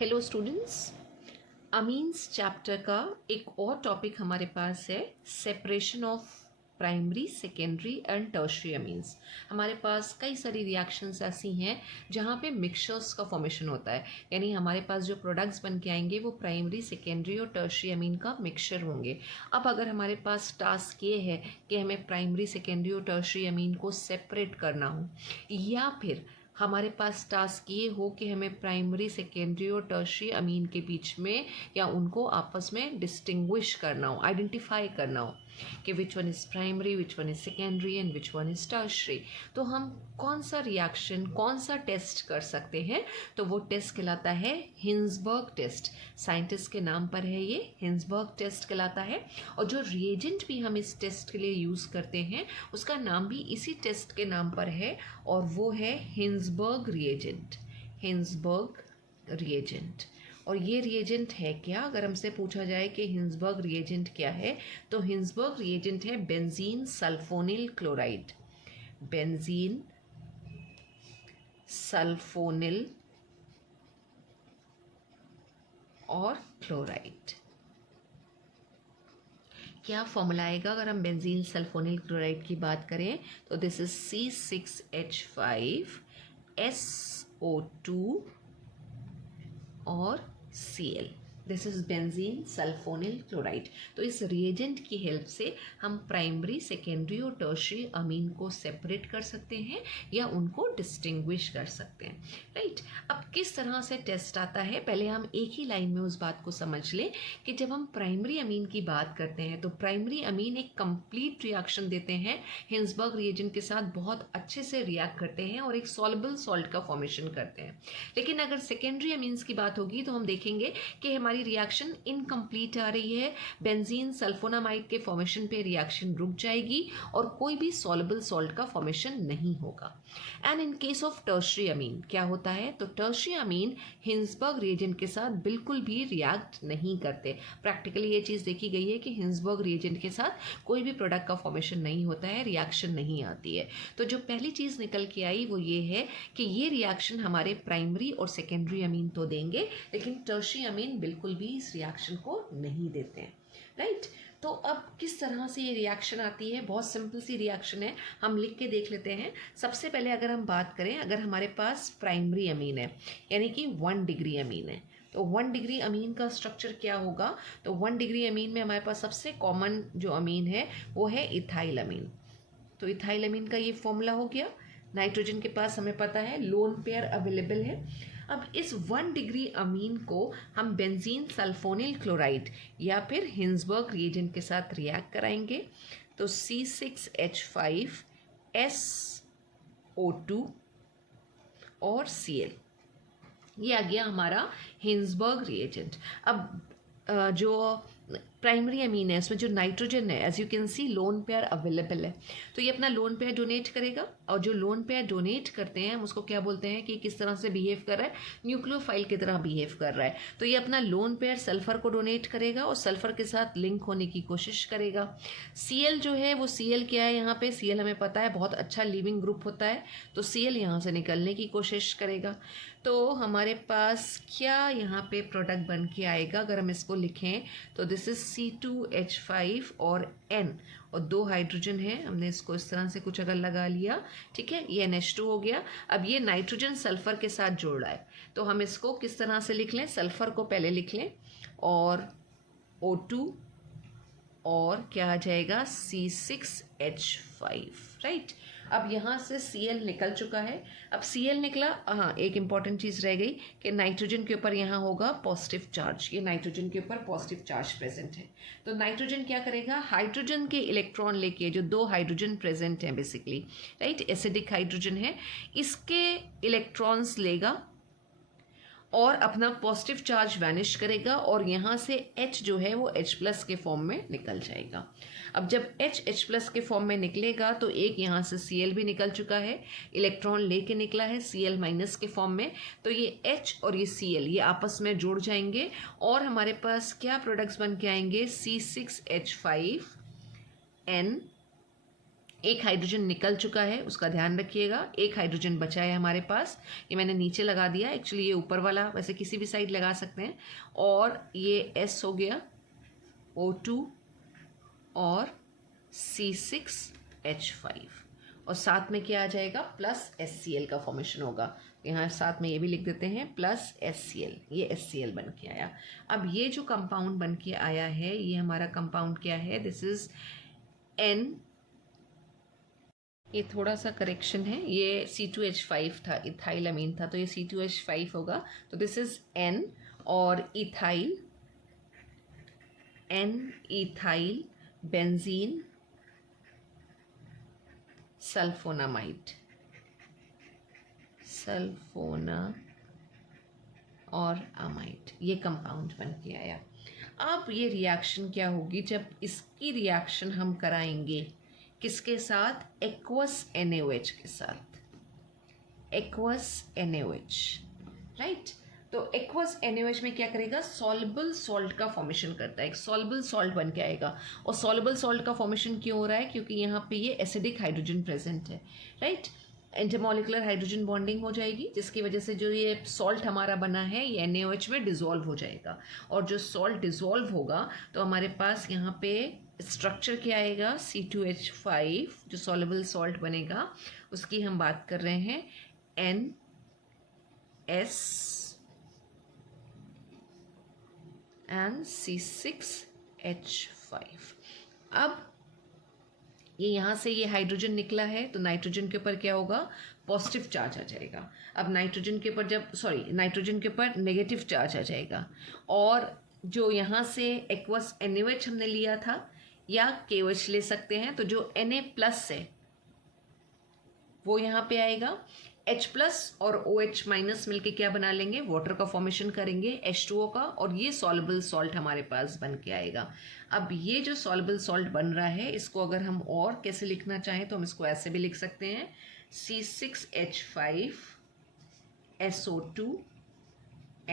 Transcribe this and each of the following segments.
Hello students, amines chapter का एक और टॉपिक हमारे पास है, separation of primary, secondary and tertiary amines. हमारे पास कई सारी रिएक्शंस ऐसी हैं जहाँ पे मिक्सचर्स का फॉर्मेशन होता है, यानी हमारे पास जो प्रोडक्ट्स बन के आएंगे वो प्राइमरी, सेकेंडरी और टर्शियरी अमीन का मिक्सचर होंगे। अब अगर हमारे पास टास्क ये है कि हमें प्राइमरी, सेकेंडरी और टर्शियरी अमीन को सेपरेट करना हो, या फिर हमारे पास टास्क ये हो कि हमें प्राइमरी, सेकेंडरी और टर्शियरी अमीन के बीच में या उनको आपस में डिस्टिंग्विश करना हो, आइडेंटिफाई करना हो कि which one is primary, which one is secondary and which one is tertiary, तो हम कौन सा रिएक्शन, कौन सा टेस्ट कर सकते हैं? तो वो टेस्ट कहलाता है हिंसबर्ग टेस्ट। साइंटिस्ट के नाम पर है ये, हिंसबर्ग टेस्ट कहलाता है। और जो रिएजेंट भी हम इस टेस्ट के लिए यूज़ करते हैं उसका नाम भी इसी टेस्ट के नाम पर है, और वो है हिंसबर्ग रिएजेंट। Hinsberg reagent. और ये रिएजेंट है क्या? अगर हमसे पूछा जाए कि हिंसबर्ग रिएजेंट क्या है, तो हिंसबर्ग रिएजेंट है benzene sulphonyl chloride. Benzene sulphonyl और क्लोराइड। क्या फॉर्मूला आएगा अगर हम बेंजीन सल्फोनिल क्लोराइड की बात करें? तो दिस इज C6H5SO2 और Cl। This is benzene sulphonyl chloride. तो इस रिएजेंट की हेल्प से हम प्राइमरी, सेकेंडरी और टर्शियरी अमीन को सेपरेट कर सकते हैं या उनको डिस्टिंग्विश कर सकते हैं, राइट। अब किस तरह से टेस्ट आता है, पहले हम एक ही लाइन में उस बात को समझ लें कि जब हम प्राइमरी अमीन की बात करते हैं तो प्राइमरी अमीन एक कंप्लीट रिएक्शन देते हैं, हिंसबर्ग रिएजेंट के साथ बहुत अच्छे से रिएक्ट करते हैं और एक सॉल्युबल सॉल्ट का फॉर्मेशन करते हैं। लेकिन अगर सेकेंडरी अमीन्स की बात होगी तो हम देखेंगे कि हमारी रिएक्शन इनकम्प्लीट आ रही है, बेंजीन सल्फोनामाइड के फॉर्मेशन पे रिएक्शन रुक जाएगी और कोई भी सॉल्युबल सॉल्ट का फॉर्मेशन नहीं होगा। And in case of tertiary amine क्या होता है? तो टर्शियरी अमीन हिंसबर्ग रिएजेंट के साथ बिल्कुल भी रिएक्ट नहीं करते। प्रैक्टिकली ये चीज़ देखी गई है कि हिंसबर्ग रिएजेंट के साथ कोई भी प्रोडक्ट का फॉर्मेशन नहीं होता है, रिएक्शन नहीं आती है। तो जो पहली चीज़ निकल के आई वो ये है कि ये रिएक्शन हमारे प्राइमरी और सेकेंडरी अमीन तो देंगे, लेकिन टर्शियरी अमीन बिल्कुल भी इस रिएक्शन को नहीं देते हैं, राइट। तो अब किस तरह से ये रिएक्शन आती है? बहुत सिंपल सी रिएक्शन है, हम लिख के देख लेते हैं। सबसे पहले अगर हम बात करें, अगर हमारे पास प्राइमरी अमीन है यानी कि 1 डिग्री अमीन है, तो 1 डिग्री अमीन का स्ट्रक्चर क्या होगा? तो 1 डिग्री अमीन में हमारे पास सबसे कॉमन जो अमीन है वो है इथाइल अमीन। तो इथाइल अमीन का ये फॉर्मूला हो गया। नाइट्रोजन के पास हमें पता है लोन पेयर अवेलेबल है। अब इस 1 डिग्री अमीन को हम बेंजीन सल्फोनिल क्लोराइड या फिर हिंसबर्ग रिएजेंट के साथ रिएक्ट कराएंगे। तो C6H5SO2 और Cl, ये आ गया हमारा हिंसबर्ग रिएजेंट। अब जो प्राइमरी अमीन है उसमें जो नाइट्रोजन है, as you can see lone pair available है, तो ये अपना लोन पेयर डोनेट करेगा। और जो लोन पेयर डोनेट करते हैं हम उसको क्या बोलते हैं कि किस तरह से बिहेव कर रहा है? न्यूक्लियोफाइल की तरह बिहेव कर रहा है। तो ये अपना लोन पेयर सल्फर को डोनेट करेगा और सल्फर के साथ लिंक होने की कोशिश करेगा। Cl जो है वो Cl क्या है? यहाँ पे Cl हमें पता है बहुत अच्छा लिविंग ग्रुप होता है, तो Cl यहाँ से निकलने की कोशिश करेगा। तो हमारे पास क्या यहाँ पे प्रोडक्ट बन के आएगा अगर हम इसको लिखें? तो दिस इज C2H5 और N, और 2 हाइड्रोजन है, हमने इसको इस तरह से कुछ अगर लगा लिया, ठीक है, ये NH2 हो गया। अब ये नाइट्रोजन सल्फर के साथ जोड़ रहा है, तो हम इसको किस तरह से लिख लें? सल्फर को पहले लिख लें और O2 और क्या आ जाएगा? C6H5, right. अब यहाँ से Cl निकल चुका है। अब Cl निकला, हाँ एक इंपॉर्टेंट चीज़ रह गई कि नाइट्रोजन के ऊपर यहाँ होगा पॉजिटिव चार्ज, ये नाइट्रोजन के ऊपर पॉजिटिव चार्ज प्रेजेंट है। तो नाइट्रोजन क्या करेगा? हाइड्रोजन के इलेक्ट्रॉन लेके, जो 2 हाइड्रोजन प्रेजेंट हैं बेसिकली, राइट, एसिडिक हाइड्रोजन है, इसके इलेक्ट्रॉन्स लेगा और अपना पॉजिटिव चार्ज वैनिश करेगा और यहाँ से H जो है वो H+ के फॉर्म में निकल जाएगा। अब जब H+ के फॉर्म में निकलेगा तो एक यहाँ से Cl भी निकल चुका है, इलेक्ट्रॉन लेके निकला है Cl- के फॉर्म में, तो ये H और ये Cl ये आपस में जुड़ जाएंगे और हमारे पास क्या प्रोडक्ट्स बन के आएंगे? C6H5N एक हाइड्रोजन निकल चुका है, उसका ध्यान रखिएगा। एक हाइड्रोजन बचा है हमारे पास, ये मैंने नीचे लगा दिया, एक्चुअली ये ऊपर वाला वैसे किसी भी साइड लगा सकते हैं। और ये S हो गया, O2 और C6H5, और साथ में क्या आ जाएगा, प्लस HCl का फॉर्मेशन होगा। यहाँ साथ में ये भी लिख देते हैं प्लस HCl, ये HCl बन के आया। अब ये जो कंपाउंड बन के आया है, ये हमारा कंपाउंड क्या है, दिस इज N, ये थोड़ा सा करेक्शन है, ये C2H5 था, इथाइल अमीन था, तो ये C2H5 होगा। तो दिस इज N और ethyl, N ethyl benzene sulphonamide, सल्फोना और अमाइड, ये कंपाउंड बन के आया। अब ये रिएक्शन क्या होगी, जब इसकी रिएक्शन हम कराएंगे किसके साथ, एक्वस NaOH के साथ, एक्वस NaOH, राइट। तो एक्वस NaOH में क्या करेगा, सॉल्युबल सॉल्ट का फॉर्मेशन करता है, एक सॉल्युबल सॉल्ट बन के आएगा। और सॉल्युबल सॉल्ट का फॉर्मेशन क्यों हो रहा है, क्योंकि यहाँ पे ये एसिडिक हाइड्रोजन प्रेजेंट है, राइट। इंटरमॉलिकुलर हाइड्रोजन बॉन्डिंग हो जाएगी, जिसकी वजह से जो ये सॉल्ट हमारा बना है ये NaOH में डिजोल्व हो जाएगा। और जो सॉल्ट डिजोल्व होगा तो हमारे पास यहाँ पे स्ट्रक्चर क्या आएगा, C2H5, जो सॉल्युबल सॉल्ट बनेगा उसकी हम बात कर रहे हैं, NS एंड C6H5। अब ये यहाँ से ये हाइड्रोजन निकला है, तो नाइट्रोजन के ऊपर क्या होगा, पॉजिटिव चार्ज आ जाएगा। अब नाइट्रोजन के ऊपर नाइट्रोजन के ऊपर नेगेटिव चार्ज आ जाएगा। और जो यहाँ से एक्वस NaOH हमने लिया था, या KOH ले सकते हैं, तो जो Na+ है वो यहाँ पे आएगा, H+ और OH- मिलके क्या बना लेंगे, वाटर का फॉर्मेशन करेंगे, H2O का, और ये सॉल्युबल सॉल्ट हमारे पास बन के आएगा। अब ये जो सॉल्युबल सॉल्ट बन रहा है, इसको अगर हम और कैसे लिखना चाहें तो हम इसको ऐसे भी लिख सकते हैं, C6H5 SO2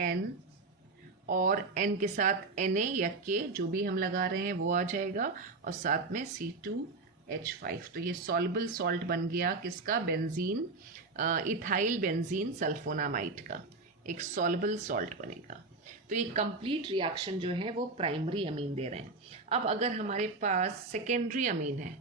N, और N के साथ Na या K जो भी हम लगा रहे हैं वो आ जाएगा, और साथ में C2H5। तो ये सॉल्युबल सॉल्ट बन गया किसका, बेंजीन, इथाइल बेंजीन सल्फोनामाइड का एक सॉल्युबल सॉल्ट बनेगा। तो ये कंप्लीट रिएक्शन जो है वो प्राइमरी अमीन दे रहे हैं। अब अगर हमारे पास सेकेंडरी अमीन है,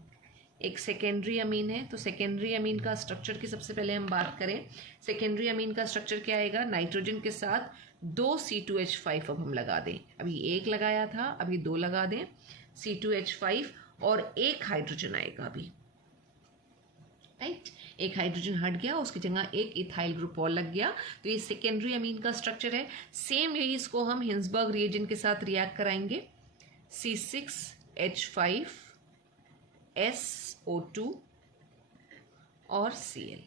एक सेकेंडरी अमीन है, तो सेकेंडरी अमीन का स्ट्रक्चर की सबसे पहले हम बात करें। सेकेंडरी अमीन का स्ट्रक्चर क्या आएगा, नाइट्रोजन के साथ 2 C2H5 अब हम लगा दें, अभी एक लगाया था, अभी 2 लगा दें, C2H5 और एक हाइड्रोजन आएगा अभी, राइट। एक हाइड्रोजन हट गया, उसकी जगह एक इथाइल ग्रुप और लग गया। तो ये सेकेंडरी अमीन का स्ट्रक्चर है। सेम यही इसको हम हिंसबर्ग रिएजेंट के साथ रिएक्ट कराएंगे, C6H5 SO2 और Cl।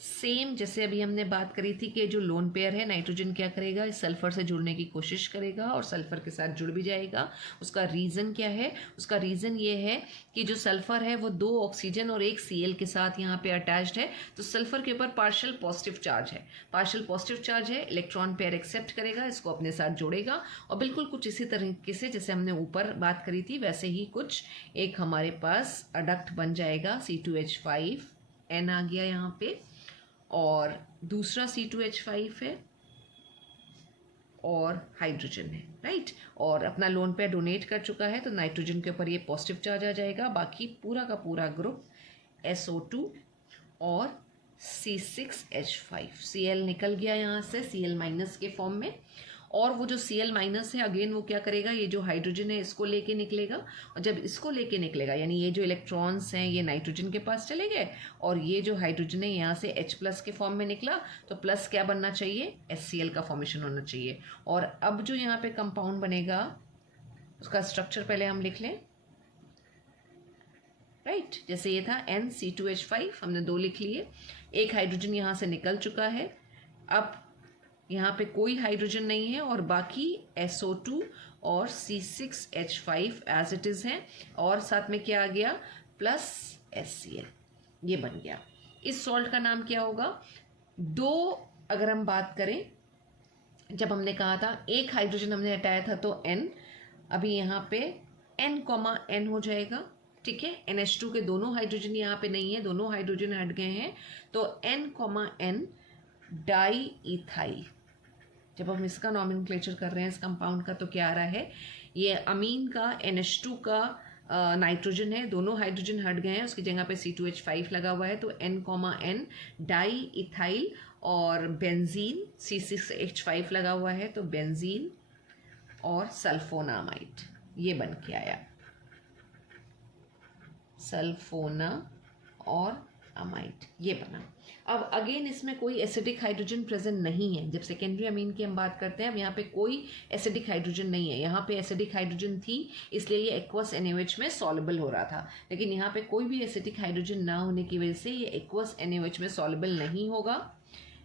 सेम जैसे अभी हमने बात करी थी कि जो लोन पेयर है, नाइट्रोजन क्या करेगा, इस सल्फर से जुड़ने की कोशिश करेगा और सल्फर के साथ जुड़ भी जाएगा। उसका रीज़न क्या है, उसका रीज़न ये है कि जो सल्फर है वो 2 ऑक्सीजन और 1 Cl के साथ यहाँ पे अटैच्ड है, तो सल्फर के ऊपर पार्शियल पॉजिटिव चार्ज है, पार्शियल पॉजिटिव चार्ज है, इलेक्ट्रॉन पेयर एक्सेप्ट करेगा, इसको अपने साथ जोड़ेगा, और बिल्कुल कुछ इसी तरीके से जैसे हमने ऊपर बात करी थी वैसे ही कुछ एक हमारे पास अडक्ट बन जाएगा। C2H5 N आ गया यहाँ पे, और दूसरा C2H5 है और हाइड्रोजन है, राइट। और अपना लोन पेयर डोनेट कर चुका है, तो नाइट्रोजन के ऊपर ये पॉजिटिव चार्ज आ जाएगा, बाकी पूरा का पूरा ग्रुप SO2 और C6H5, Cl निकल गया यहाँ से Cl- के फॉर्म में। और वो जो Cl- है अगेन वो क्या करेगा, ये जो हाइड्रोजन है इसको लेके निकलेगा, और जब इसको लेके निकलेगा यानी ये जो इलेक्ट्रॉन्स हैं ये नाइट्रोजन के पास चले गए, और ये जो हाइड्रोजन है यहाँ से H+ के फॉर्म में निकला, तो प्लस क्या बनना चाहिए, HCl का फॉर्मेशन होना चाहिए। और अब जो यहाँ पे कंपाउंड बनेगा उसका स्ट्रक्चर पहले हम लिख लें, राइट। जैसे ये था NC2H5, हमने 2 लिख लिए, एक हाइड्रोजन यहाँ से निकल चुका है, अब यहाँ पे कोई हाइड्रोजन नहीं है, और बाकी SO2 और C6H5 एज इट इज़ हैं, और साथ में क्या आ गया, प्लस HCl, ये बन गया। इस सॉल्ट का नाम क्या होगा, 2 अगर हम बात करें, जब हमने कहा था एक हाइड्रोजन हमने हटाया था तो N, अभी यहाँ पे N, N हो जाएगा, ठीक है। NH2 के दोनों हाइड्रोजन यहाँ पे नहीं है, दोनों हाइड्रोजन हट गए हैं, तो N, डाई इथाइल। जब हम इसका नॉमेनक्लेचर कर रहे हैं इस कंपाउंड का, तो क्या आ रहा है, ये अमीन का NH2 का नाइट्रोजन है, दोनों हाइड्रोजन हट गए हैं, उसकी जगह पे C2H5 लगा हुआ है, तो N, डाई इथाइल, और बेंजीन C6H5 लगा हुआ है, तो बेंजीन और सल्फोनामाइड, ये बन के आया सल्फोना और अमाइड, ये बना। अब अगेन इसमें कोई एसिडिक हाइड्रोजन प्रेजेंट नहीं है। जब सेकेंडरी अमीन की हम बात करते हैं, अब यहाँ पे कोई एसिडिक हाइड्रोजन नहीं है। यहाँ पे एसिडिक हाइड्रोजन थी, इसलिए ये एक्वस NaOH में सॉल्युबल हो रहा था, लेकिन यहाँ पे कोई भी एसिडिक हाइड्रोजन ना होने की वजह से ये एक्वस NaOH में सॉल्युबल नहीं होगा।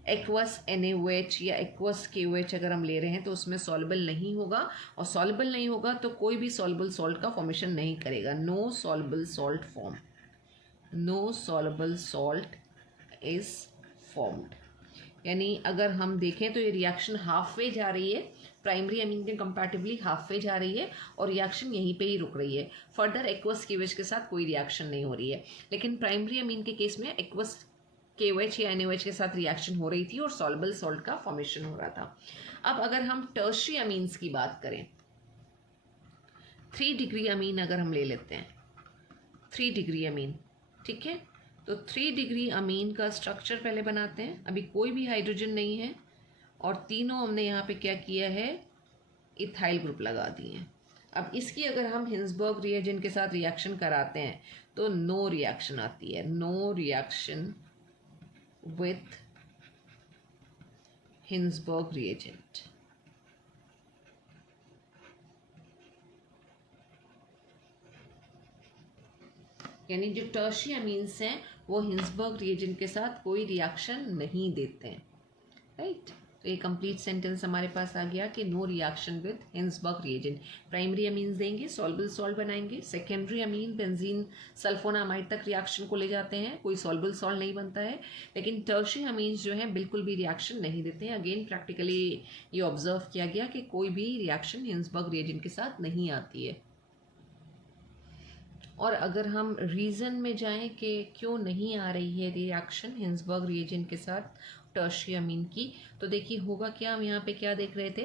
एक्वस NaOH या एक्वस KOH अगर हम ले रहे हैं तो उसमें सॉल्युबल नहीं होगा, और सॉल्युबल नहीं होगा तो कोई भी सॉल्युबल सॉल्ट का फॉर्मेशन नहीं करेगा। No soluble salt form, no soluble salt is formed. यानी अगर हम देखें तो ये रिएक्शन हाफ वे जा रही है, प्राइमरी अमीन के कंपैरेटिवली हाफ वे जा रही है, और रिएक्शन यहीं पे ही रुक रही है। फर्दर एक्वस KOH के साथ कोई रिएक्शन नहीं हो रही है, लेकिन प्राइमरी अमीन के केस में एक्वस KOH या NaOH के साथ रिएक्शन हो रही थी और सॉल्युबल सॉल्ट का फॉर्मेशन हो रहा था। अब अगर हम टर्शियरी अमीन्स की बात करें, 3 डिग्री अमीन अगर हम ले लेते हैं, 3 डिग्री अमीन, ठीक है, तो 3 डिग्री अमीन का स्ट्रक्चर पहले बनाते हैं। अभी कोई भी हाइड्रोजन नहीं है, और तीनों हमने यहाँ पे क्या किया है, इथाइल ग्रुप लगा दिए हैं। अब इसकी अगर हम हिंसबर्ग रिएजेंट के साथ रिएक्शन कराते हैं तो नो रिएक्शन आती है, no reaction with Hinsberg reagent. यानी जो टर्शियरी अमीन्स हैं वो हिंसबर्ग रिएजेंट के साथ कोई रिएक्शन नहीं देते हैं, राइट। तो ये कंप्लीट सेंटेंस हमारे पास आ गया कि no reaction with Hinsberg reagent. Primary amines देंगे, सॉल्युबल सॉल्ट बनाएंगे, सेकेंडरी अमीन बेंजीन सल्फोनामाइड तक रिएक्शन को ले जाते हैं, कोई सॉल्युबल सॉल्ट नहीं बनता है, लेकिन टर्शियरी अमीन्स जो हैं बिल्कुल भी रिएक्शन नहीं देते हैं। अगेन प्रैक्टिकली ये ऑब्जर्व किया गया कि कोई भी रिएक्शन हिंसबर्ग रिएजेंट के साथ नहीं आती है। और अगर हम रीज़न में जाएं कि क्यों नहीं आ रही है रिएक्शन हिंसबर्ग रिएजेंट के साथ टर्शियरी अमीन की, तो देखिए होगा क्या, हम यहाँ पे क्या देख रहे थे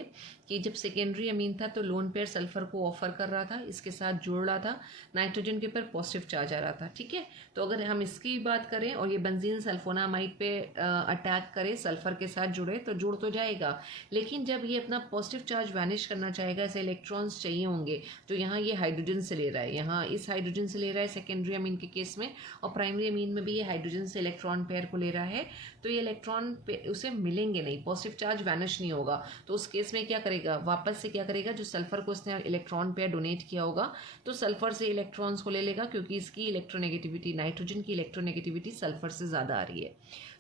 कि जब सेकेंडरी अमीन था तो लोन पेयर सल्फर को ऑफर कर रहा था, इसके साथ जोड़ रहा था, नाइट्रोजन के ऊपर पॉजिटिव चार्ज आ रहा था, ठीक है। तो अगर हम इसकी बात करें और ये बेंजीन सल्फोनामाइड पे अटैक करे, सल्फर के साथ जुड़े, तो जुड़ तो जाएगा, लेकिन जब ये अपना पॉजिटिव चार्ज वैनिश करना चाहेगा, ऐसे इलेक्ट्रॉन्स चाहिए होंगे जो यहाँ ये हाइड्रोजन से ले रहा है, यहाँ इस हाइड्रोजन से ले रहा है सेकेंडरी अमीन के केस में, और प्राइमरी अमीन में भी ये हाइड्रोजन से इलेक्ट्रॉन पेयर को ले रहा है, तो ये इलेक्ट्रॉन उसे मिलेंगे नहीं, पॉजिटिव चार्ज वैनिश नहीं होगा। तो उस केस में क्या करेगा, वापस से क्या करेगा, जो सल्फर को उसने इलेक्ट्रॉन पेयर डोनेट किया होगा तो सल्फर से इलेक्ट्रॉन्स को ले लेगा, क्योंकि इसकी इलेक्ट्रोनेगेटिविटी, नाइट्रोजन की इलेक्ट्रोनेगेटिविटी सल्फर से ज़्यादा आ रही है।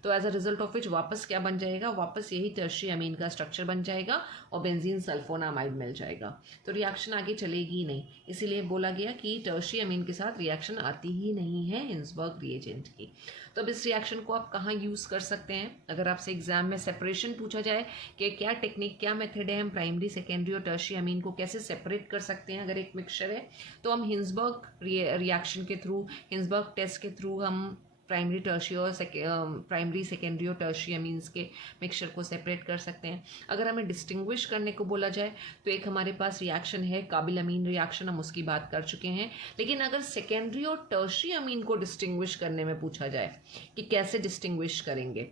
तो as a result of which वापस क्या बन जाएगा, वापस यही टर्शियरी अमीन का स्ट्रक्चर बन जाएगा और बेंजीन सल्फोनामाइड मिल जाएगा। तो रिएक्शन आगे चलेगी ही नहीं, इसीलिए बोला गया कि टर्शियरी अमीन के साथ रिएक्शन आती ही नहीं है हिंसबर्ग रिएजेंट की। तो अब इस रिएक्शन को आप कहाँ यूज़ कर सकते हैं, अगर आपसे एग्जाम में सेपरेशन पूछा जाए कि क्या टेक्निक, क्या मेथड है, हम प्राइमरी, सेकेंडरी और टर्शियरी अमीन को कैसे सेपरेट कर सकते हैं अगर एक मिक्सचर है, तो हम हिंसबर्ग रिएक्शन के थ्रू, हिंसबर्ग टेस्ट के थ्रू हम प्राइमरी, टर्शियरी और प्राइमरी, सेकेंडरी और टर्शियरी अमीन्स के मिक्सचर को सेपरेट कर सकते हैं। अगर हमें डिस्टिंग्विश करने को बोला जाए तो एक हमारे पास रिएक्शन है काबिल अमीन रिएक्शन, हम उसकी बात कर चुके हैं, लेकिन अगर सेकेंडरी और टर्शियरी अमीन को डिस्टिंग्विश करने में पूछा जाए कि कैसे डिस्टिंग्विश करेंगे,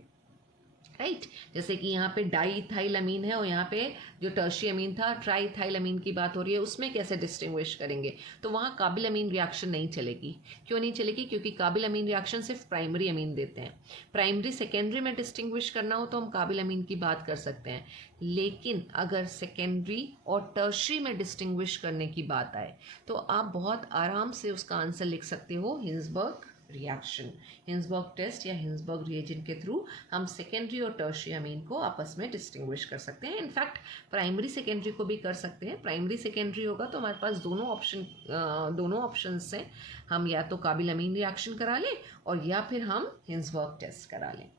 राइट, जैसे कि यहाँ पे डाई इथाइल अमीन है और यहाँ पे जो टर्शियरी अमीन था ट्राई इथाइल अमीन की बात हो रही है, उसमें कैसे डिस्टिंग्विश करेंगे, तो वहाँ काबिल अमीन रिएक्शन नहीं चलेगी। क्यों नहीं चलेगी, क्योंकि काबिल अमीन रिएक्शन सिर्फ प्राइमरी अमीन देते हैं। प्राइमरी, सेकेंडरी में डिस्टिंग्विश करना हो तो हम काबिल अमीन की बात कर सकते हैं, लेकिन अगर सेकेंडरी और टर्शियरी में डिस्टिंग्विश करने की बात आए तो आप बहुत आराम से उसका आंसर लिख सकते हो हिंसबर्ग रिएक्शन, हिंसबर्ग टेस्ट या हिंसबर्ग रिएजेंट के थ्रू हम सेकेंडरी और टर्शियरी अमीन को आपस में डिस्टिंग्विश कर सकते हैं। इनफैक्ट प्राइमरी, सेकेंडरी को भी कर सकते हैं। प्राइमरी, सेकेंडरी होगा तो हमारे पास दोनों ऑप्शन से हम या तो काबिल अमीन रिएक्शन करा लें और या फिर हम हिंसबर्ग टेस्ट करा लें।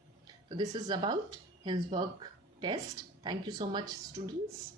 तो this is about Hinsberg test. Thank you so much students.